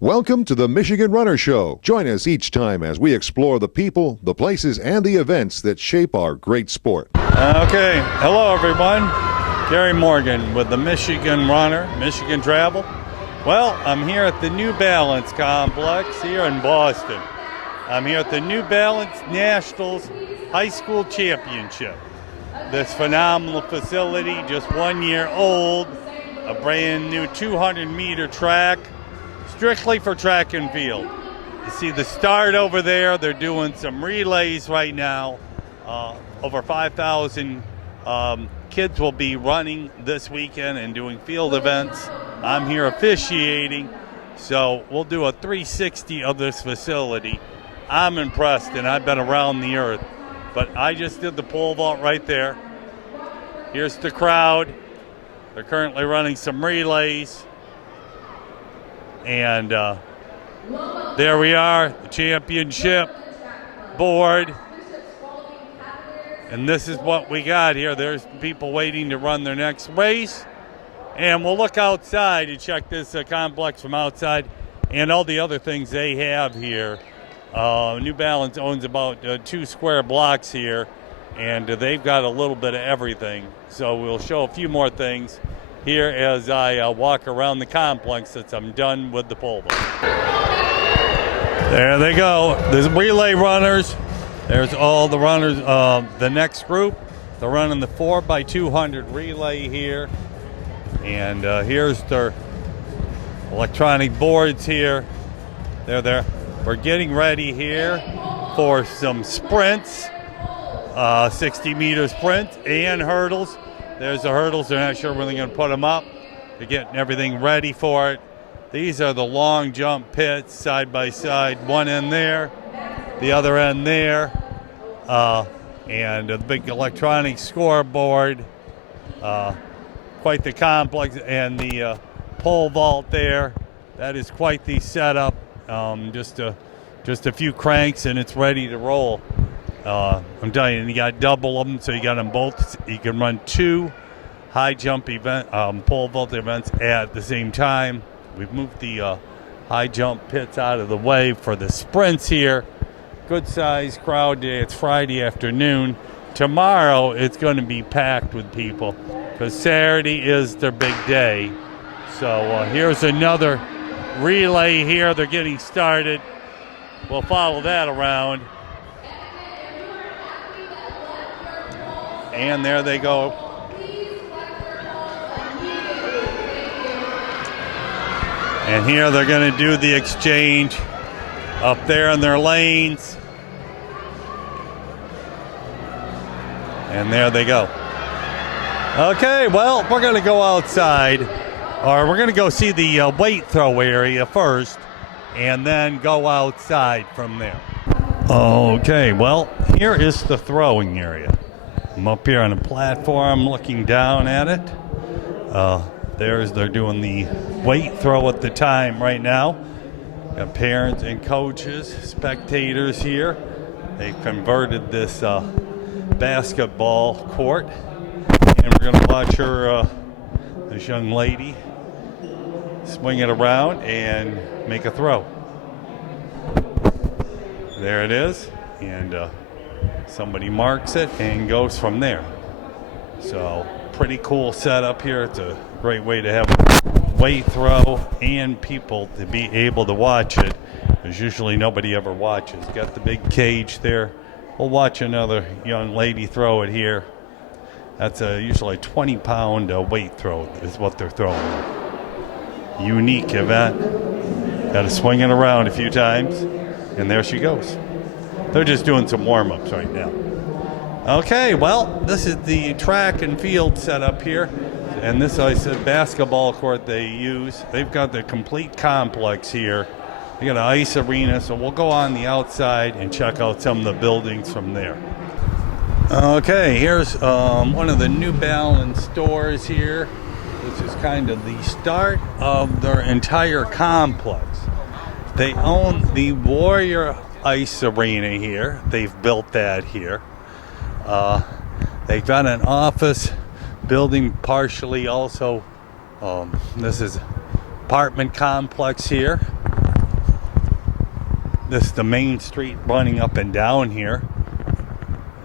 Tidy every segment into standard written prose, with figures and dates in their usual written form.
Welcome to the Michigan Runner Show. Join us each time as we explore the people, the places, and the events that shape our great sport. Okay, hello everyone. Gary Morgan with the Michigan Runner, Michigan Travel. Well, I'm here at the New Balance complex here in Boston. I'm here at the New Balance Nationals High School Championship. This phenomenal facility, just 1 year old, a brand new 200-meter track, strictly for track and field. You see the start over there. They're doing some relays right now. Over 5,000 kids will be running this weekend and doing field events. I'm here officiating, so we'll do a 360 of this facility. I'm impressed, and I've been around the earth, but I just did the pole vault right there. Here's the crowd. They're currently running some relays. And there we are, the championship board. And this is what we got here. There's people waiting to run their next race. And we'll look outside and check this complex from outside and all the other things they have here. New Balance owns about 2 square blocks here, and they've got a little bit of everything. So we'll show a few more things here as I walk around the complex since I'm done with the pole vault. There they go. There's relay runners. There's all the runners. The next group, they're running the 4x200 relay here. And here's their electronic boards here. They're there. We're getting ready here for some sprints, 60-meter sprints and hurdles. There's the hurdles. They're not sure when they're going to put them up. They're getting everything ready for it. These are the long jump pits side by side. One end there, the other end there, and a big electronic scoreboard. Quite the complex, and the pole vault there. That is quite the setup. Just a few cranks and it's ready to roll. I'm telling you, you got double of them, so you got them both. You can run 2 high jump pole vault events at the same time. We've moved the high jump pits out of the way for the sprints here. Good sized crowd day. It's Friday afternoon. Tomorrow it's going to be packed with people because Saturday is their big day. So here's another relay here. They're getting started. We'll follow that around. And there they go. And here they're going to do the exchange up there in their lanes. And there they go. Okay, well, we're going to go outside. Or we're going to go see the weight throw area first. And then go outside from there. Okay, well, here is the throwing area. I'm up here on a platform looking down at it. They're doing the weight throw at the time right now. Got parents and coaches, spectators here. They've converted this basketball court. And we're going to watch her, this young lady, swing it around and make a throw. There it is. And somebody marks it and goes from there. So pretty cool setup here. It's a great way to have a weight throw and people to be able to watch it, because usually nobody ever watches. Got the big cage there. We'll watch another young lady throw it here. That's usually a 20-pound weight throw is what they're throwing. Unique event. Got to swing it around a few times, and there she goes. They're just doing some warm-ups right now. Okay, well, this is the track and field setup here. And this, I said, basketball court they use. They've got the complete complex here. They got an ice arena, so we'll go on the outside and check out some of the buildings from there. Okay, here's one of the New Balance stores here. This is kind of the start of their entire complex. They own the Warrior Ice Arena here. They've built that here. They've got an office building partially also. This is apartment complex here. this is the main street running up and down here.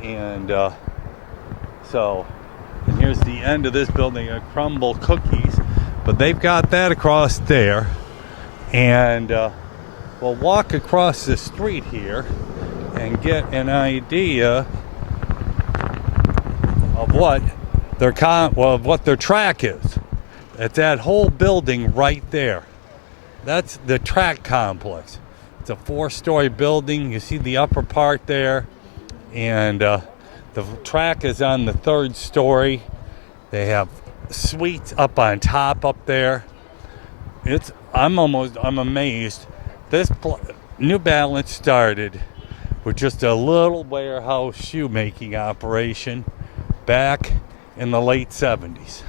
And and here's the end of this building, a Crumble Cookies. But they've got that across there. And we'll walk across the street here and get an idea of what their track is. It's that whole building right there. That's the track complex. It's a 4-story building. You see the upper part there, and the track is on the 3rd story. They have suites up on top up there. I'm amazed. This New Balance started with just a little warehouse shoemaking operation back in the late 70s.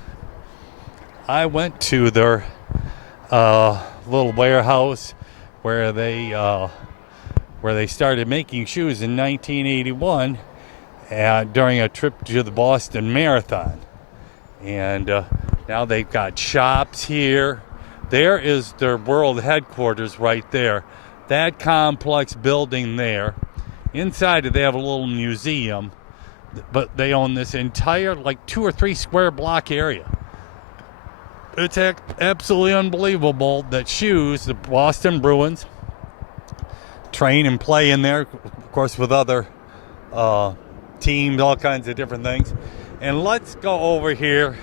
I went to their little warehouse where they started making shoes in 1981 during a trip to the Boston Marathon. And now they've got shops here. There is their world headquarters right there. That complex building there. Inside it, they have a little museum, but they own this entire 2 or 3 square block area. It's absolutely unbelievable that shoes, the Boston Bruins, train and play in there, of course, with other teams, all kinds of different things. And let's go over here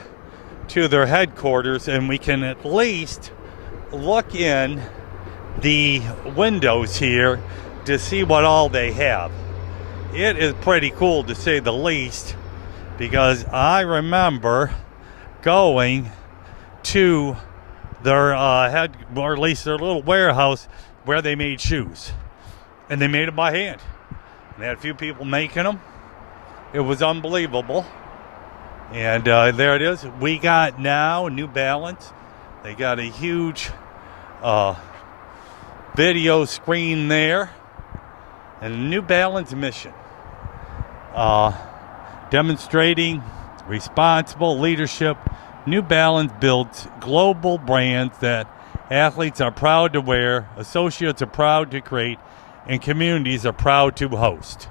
to their headquarters, and we can at least look in the windows here to see what all they have. It is pretty cool, to say the least, because I remember going to their or at least their little warehouse where they made shoes, and they made them by hand. They had a few people making them. It was unbelievable. And there it is. We got now New Balance. They got a huge video screen there, and a New Balance mission, demonstrating responsible leadership. New Balance builds global brands that athletes are proud to wear, associates are proud to create, and communities are proud to host.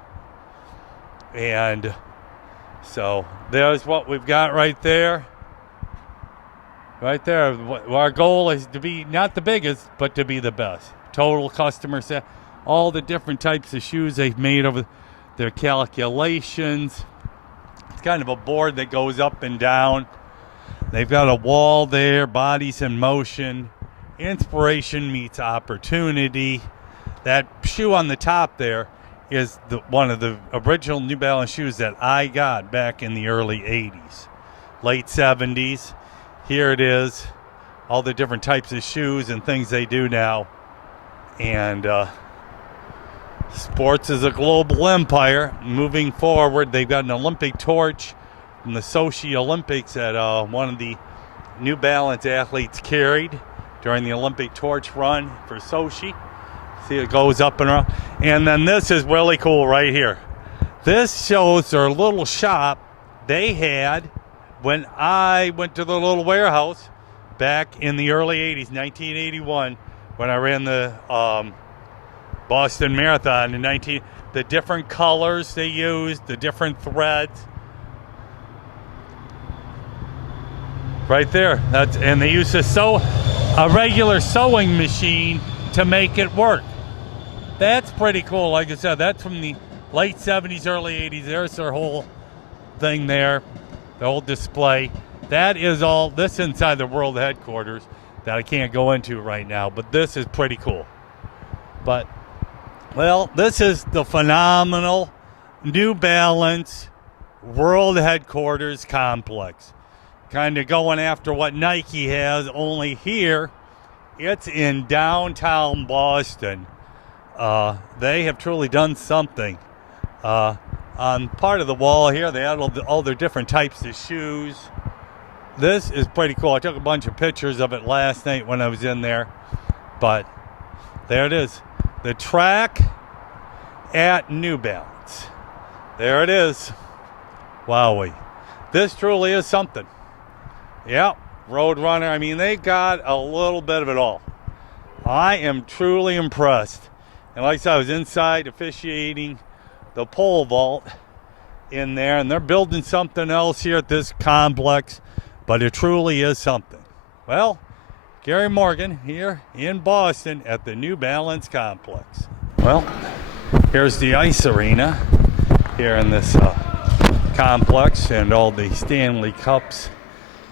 And so there's what we've got right there. Right there. Our goal is to be not the biggest, but to be the best. Total customer set. All the different types of shoes they've made over their calculations. It's kind of a board that goes up and down. They've got a wall there, bodies in motion. Inspiration meets opportunity. That shoe on the top there is one of the original New Balance shoes that I got back in the early 80s, late 70s. Here it is, all the different types of shoes and things they do now. And sports is a global empire. Moving forward, they've got an Olympic torch from the Sochi Olympics that one of the New Balance athletes carried during the Olympic torch run for Sochi. See, it goes up and around. And then this is really cool right here. This shows their little shop they had when I went to the little warehouse back in the early 80s, 1981, when I ran the Boston Marathon in the different colors they used, the different threads. Right there. And they used a regular sewing machine to make it work. That's pretty cool. Like I said, that's from the late 70s, early 80s. There's their whole thing there, the whole display. That is all this inside the world headquarters that I can't go into right now, but this is pretty cool. But, well, this is the phenomenal New Balance world headquarters complex. Kind of going after what Nike has, only here it's in downtown Boston. They have truly done something. On part of the wall here, they had all their different types of shoes. This is pretty cool. I took a bunch of pictures of it last night when I was in there. But there it is. The track at New Balance. There it is. Wowee. This truly is something. Yep, Roadrunner. I mean, they got a little bit of it all. I am truly impressed And like I said, I was inside officiating the pole vault in there, and they're building something else here at this complex, but it truly is something. Well, Gary Morgan here in Boston at the New Balance complex. Well, here's the ice arena here in this complex, and all the Stanley Cups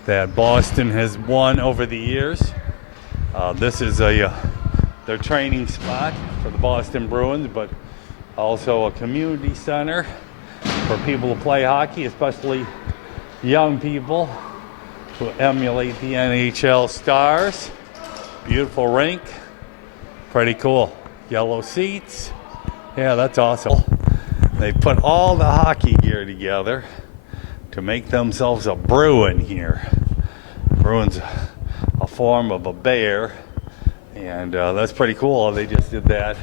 that Boston has won over the years. This is their training spot for the Boston Bruins, but also a community center for people to play hockey, especially young people who emulate the NHL stars. Beautiful rink, pretty cool. Yellow seats, yeah, that's awesome. They put all the hockey gear together to make themselves a Bruin here. Bruin's a form of a bear, and that's pretty cool. They just did that.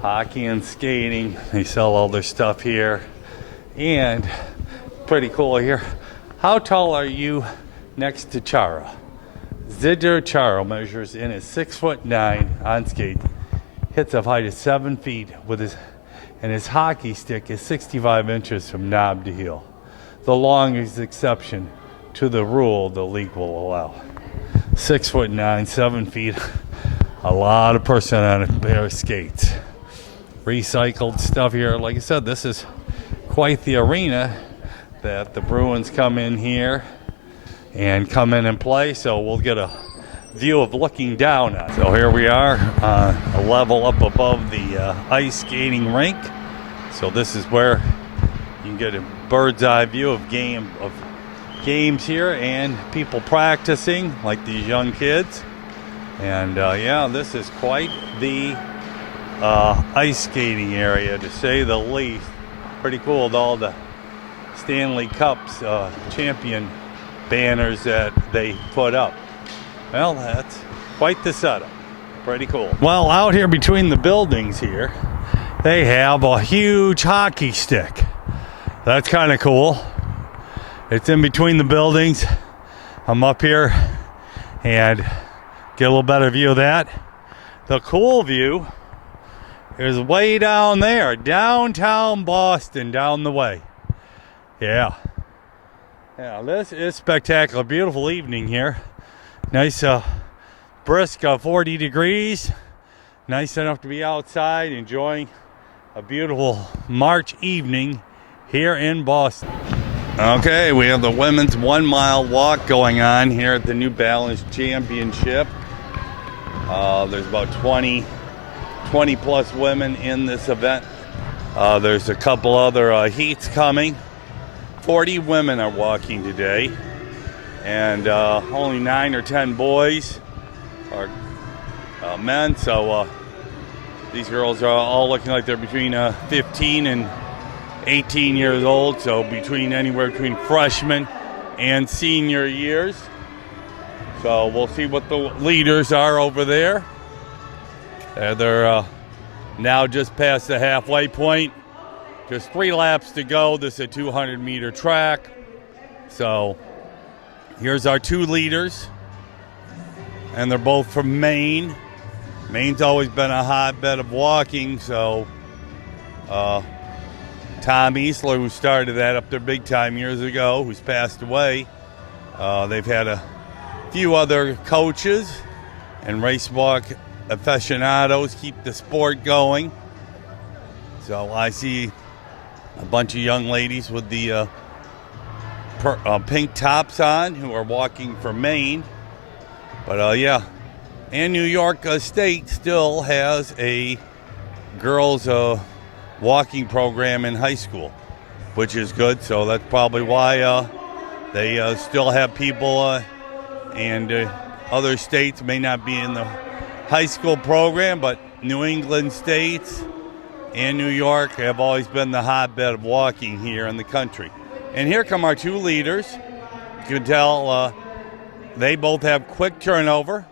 Hockey and skating, they sell all their stuff here, and pretty cool here. How tall are you next to Chara? Zdeno Chara measures in at 6'9" on skate, hits a height of 7 feet with his hockey stick is 65 inches from knob to heel. The longest exception to the rule the league will allow. 6'9", 7 feet, a lot of person on a pair of skates. Recycled stuff here. Like I said, this is quite the arena that the Bruins come in here and come in and play, so we'll get a view of looking down on. So here we are, a level up above the ice skating rink. So this is where you can get a bird's eye view of games here and people practicing, like these young kids. And yeah, this is quite the ice skating area, to say the least. Pretty cool with all the Stanley Cups champion banners that they put up. Well, that's quite the setup. Pretty cool. Well, out here between the buildings here, they have a huge hockey stick. That's kind of cool. It's in between the buildings. I'm up here and get a little better view of that. The cool view is way down there, downtown Boston, down the way. Yeah. Yeah, this is spectacular. Beautiful evening here. Nice, brisk 40 degrees. Nice enough to be outside enjoying a beautiful March evening here in Boston. Okay, we have the women's 1 mile walk going on here at the New Balance Championship. There's about 20 plus women in this event. There's a couple other heats coming. 40 women are walking today, and only 9 or 10 boys are men. So these girls are all looking like they're between 15 and 18 years old, so anywhere between freshman and senior years. So we'll see what the leaders are over there. They're now just past the halfway point. Just 3 laps to go. This is a 200-meter track. So here's our 2 leaders, and they're both from Maine. Maine's always been a hotbed of walking, so Tom Easler, who started that up there big time years ago, who's passed away. They've had a few other coaches and race walk aficionados keep the sport going. So I see a bunch of young ladies with the pink tops on who are walking for Maine. But yeah, and New York State still has a girls walking program in high school, which is good. So that's probably why they still have people and other states may not be in the high school program, but New England states and New York have always been the hotbed of walking here in the country. And here come our 2 leaders. You can tell they both have quick turnover,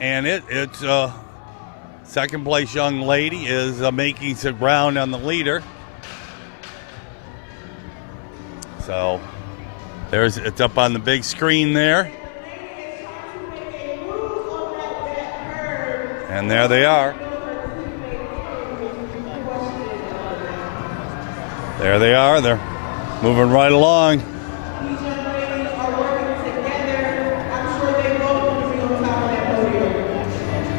and it's second place young lady is making some ground on the leader. So it's up on the big screen there. And there they are. There they are. They're moving right along.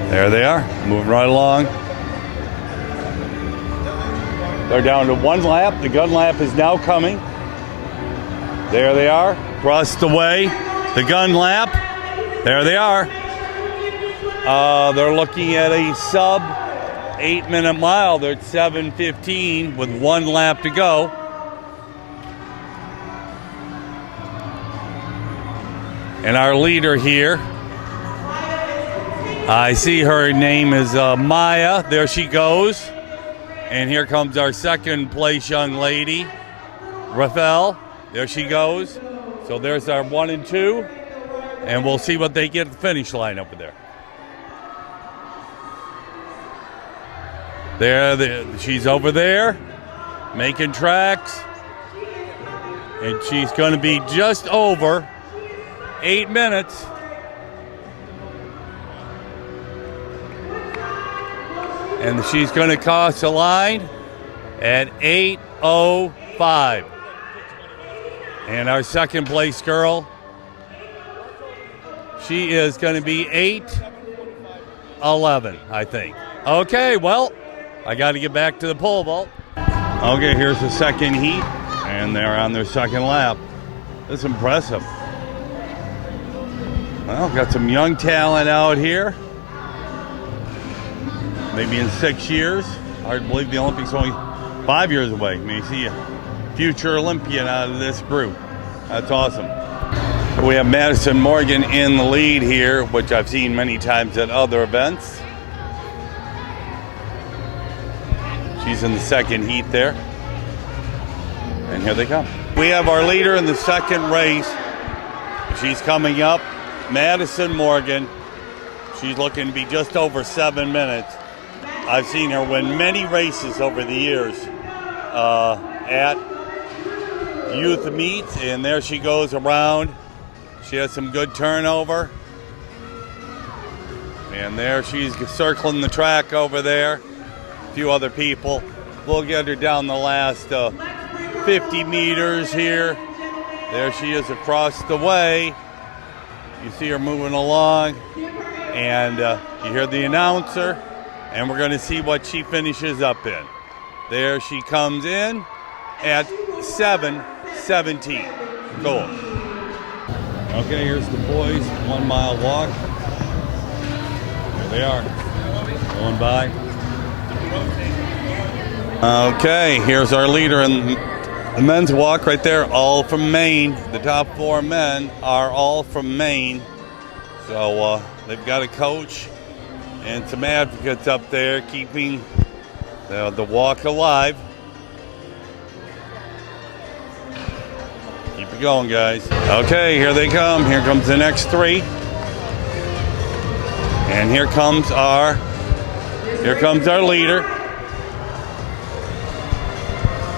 There they are, moving right along. They're down to one lap. The gun lap is now coming. There they are, across the way. The gun lap. There they are. They're looking at a sub 8-minute mile. They're at 7:15 with one lap to go. And our leader here, I see her name is Maya. There she goes. And here comes our second place young lady, Rafael. There she goes. So there's our 1 and 2. And we'll see what they get at the finish line over there. She's over there making tracks. And she's going to be just over 8 minutes. And she's going to cross the line at 8:05. And our second place girl, she is going to be 8:11, I think. Okay, well, I got to get back to the pole vault. Okay, here's the second heat, and they're on their second lap. That's impressive. Well, got some young talent out here. Maybe in 6 years. Hard to believe the Olympics are only 5 years away. May see a future Olympian out of this group. That's awesome. We have Madison Morgan in the lead here, which I've seen many times at other events. She's in the second heat there. And here they come. We have our leader in the second race. She's coming up, Madison Morgan. She's looking to be just over 7 minutes. I've seen her win many races over the years at youth meets, and there she goes around. She has some good turnover. And there she's circling the track over there. A few other people. We'll get her down the last 50 meters here. There she is across the way. You see her moving along, and you hear the announcer. And we're going to see what she finishes up in. There she comes in at 7:17. Cool. Okay, here's the boys' 1 mile walk. There they are, going by. Okay, here's our leader in the men's walk right there, all from Maine. The top 4 men are all from Maine. So they've got a coach and some advocates up there keeping the walk alive. Keep it going, guys. Okay, here they come. Here comes the next 3. And here comes our leader.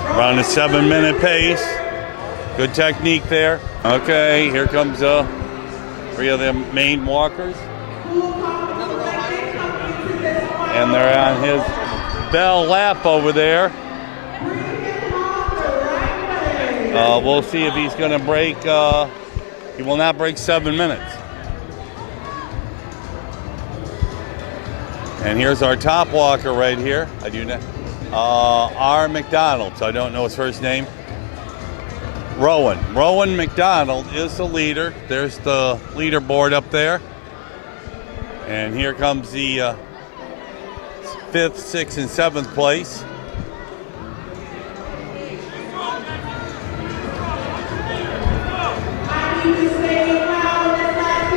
Around a 7-minute pace. Good technique there. Okay, here comes 3 of the main walkers. And they're on his bell lap over there. We'll see if he's going to break. He will not break 7 minutes. And here's our top walker right here. I do not. R. McDonald. So I don't know his first name. Rowan McDonald is the leader. There's the leaderboard up there. And here comes the 5th, 6th, and 7th place.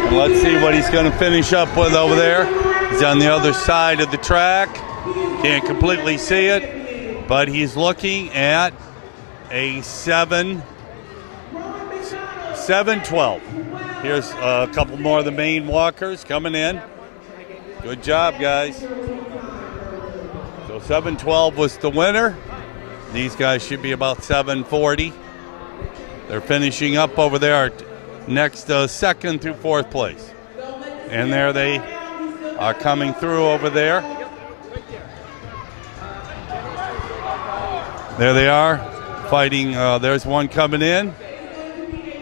And let's see what he's going to finish up with over there. He's on the other side of the track. Can't completely see it, but he's looking at a 7:12. Here's a couple more of the main walkers coming in. Good job, guys. So 7:12 was the winner. These guys should be about 7:40. They're finishing up over there next 2nd through 4th place. And there they are coming through over there. There they are, fighting. There's one coming in.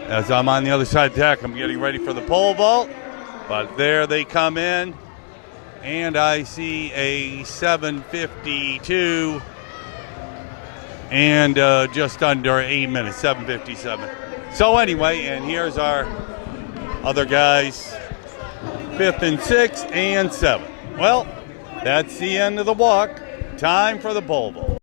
As I'm on the other side of the tack, I'm getting ready for the pole vault. But there they come in. And I see a 7:52 and just under 8 minutes, 7:57. So anyway, and here's our other guys, 5th and 6th and 7th. Well, that's the end of the walk. Time for the pole vault.